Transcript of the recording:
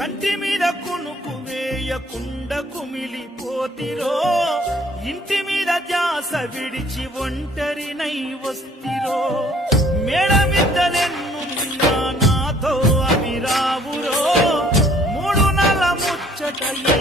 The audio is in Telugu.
కంటి మీద కునుకు వేయకుండా కుమిలిపోతిరో ఇంటి మీద ధ్యాస విడిచి ఒంటరినై వస్తిరో మేడమిద్దలెన్నున్నా నాతో అవి రావురో 3 నెలల ముచ్చట ఈ